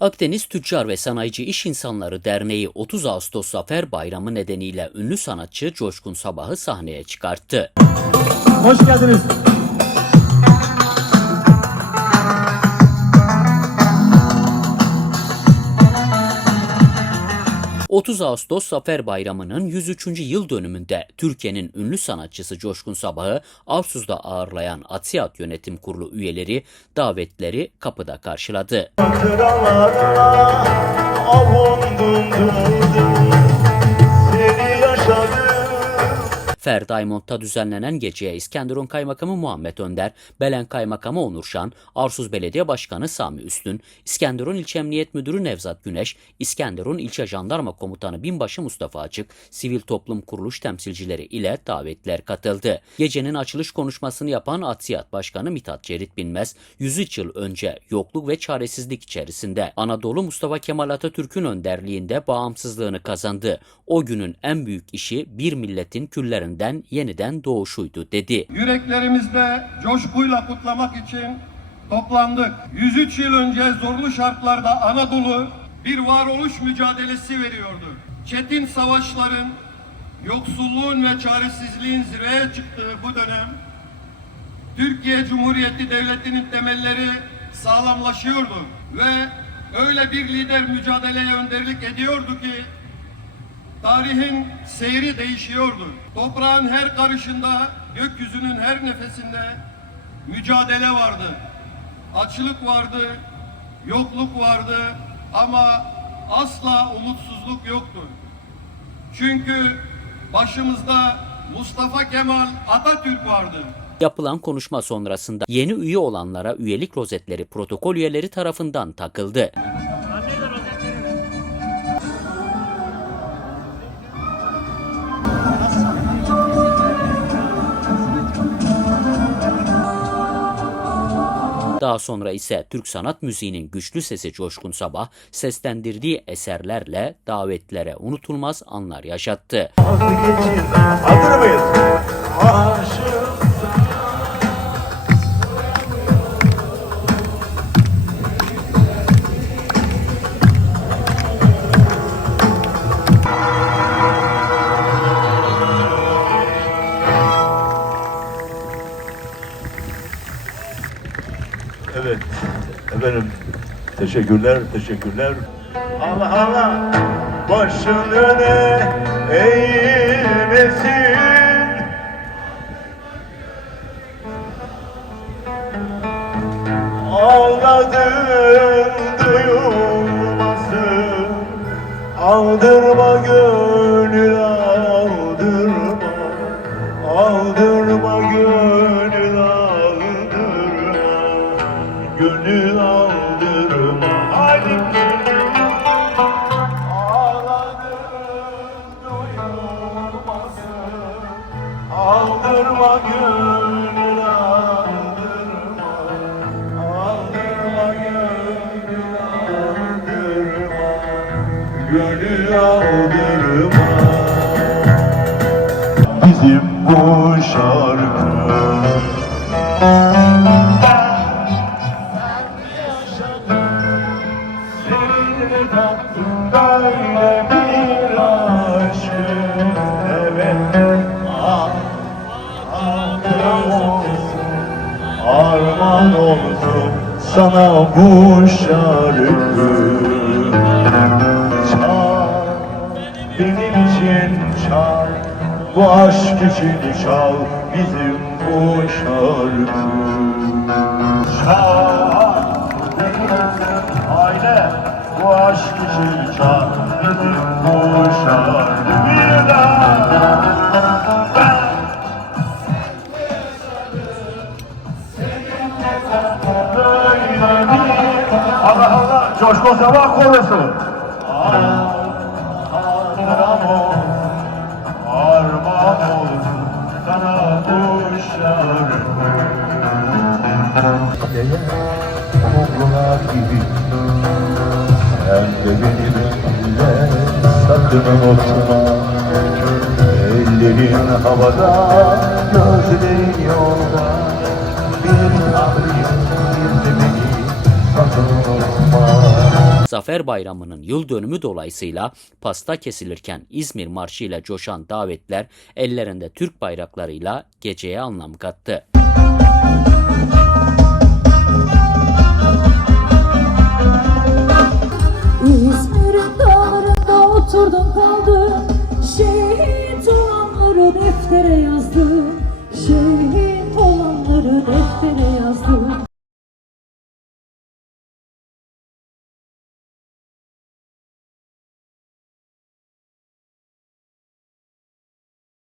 Akdeniz Tüccar ve Sanayici İş İnsanları Derneği 30 Ağustos Zafer Bayramı nedeniyle ünlü sanatçı Coşkun Sabah'ı sahneye çıkarttı. Hoş geldiniz. 30 Ağustos Zafer Bayramı'nın 103. yıl dönümünde Türkiye'nin ünlü sanatçısı Coşkun Sabah'ı Arsuz'da ağırlayan Atsiyat Yönetim Kurulu üyeleri davetleri kapıda karşıladı. Hatıralarına avundum Ferdaymont'ta düzenlenen geceye İskenderun Kaymakamı Muhammed Önder, Belen Kaymakamı Onur Şan, Arsuz Belediye Başkanı Sami Üstün, İskenderun İlçe Emniyet Müdürü Nevzat Güneş, İskenderun İlçe Jandarma Komutanı Binbaşı Mustafa Açık, sivil toplum kuruluş temsilcileri ile davetler katıldı. Gecenin açılış konuşmasını yapan Atsiyat Başkanı Mithat Cerit Binmez, 103 yıl önce yokluk ve çaresizlik içerisinde Anadolu Mustafa Kemal Atatürk'ün önderliğinde bağımsızlığını kazandı. O günün en büyük işi bir milletin küllerinden yeniden doğuşuydu dedi. yüreklerimizde coşkuyla kutlamak için toplandık. 103 yıl önce zorlu şartlarda Anadolu bir varoluş mücadelesi veriyordu. Çetin savaşların, yoksulluğun ve çaresizliğin zirveye çıktığı bu dönem Türkiye Cumhuriyeti Devleti'nin temelleri sağlamlaşıyordu ve öyle bir lider mücadeleye önderlik ediyordu ki Tarihin seyri değişiyordu. Toprağın her karışında, gökyüzünün her nefesinde mücadele vardı. Açlık vardı, yokluk vardı ama asla umutsuzluk yoktu. Çünkü başımızda Mustafa Kemal Atatürk vardı. Yapılan konuşma sonrasında yeni üye olanlara üyelik rozetleri protokol üyeleri tarafından takıldı. Daha sonra ise Türk sanat müziğinin güçlü sesi Coşkun Sabah seslendirdiği eserlerle davetlere unutulmaz anlar yaşattı. Vazgeçin Hazır mıyız? Aşık Efendim. Teşekkürler, teşekkürler. Allah Allah. Başın öne eğilmesin. Ağladın duyulmasın. Aldırma Gönül aldırma. Bizim bu şarkı böyle bir aşkı Evet ah, Armağan olsun Armağan olsun Sana bu şarkı Bu aşk için çal Bizim bu şarkı Aile bu aşk için çal bizim bu bir daha Coşkun Sabah korusu kumrular gibi. Sen de benimle sakın unutma. Ellerin havada, gözlerin yolda. Bir tavrın bir beni Zafer Bayramı'nın yıl dönümü dolayısıyla pasta kesilirken İzmir Marşı ile coşan davetler ellerinde Türk bayraklarıyla geceye anlam kattı. İzmir'in dağlarında oturdum kaldım. Şehit olanları deftere yazdım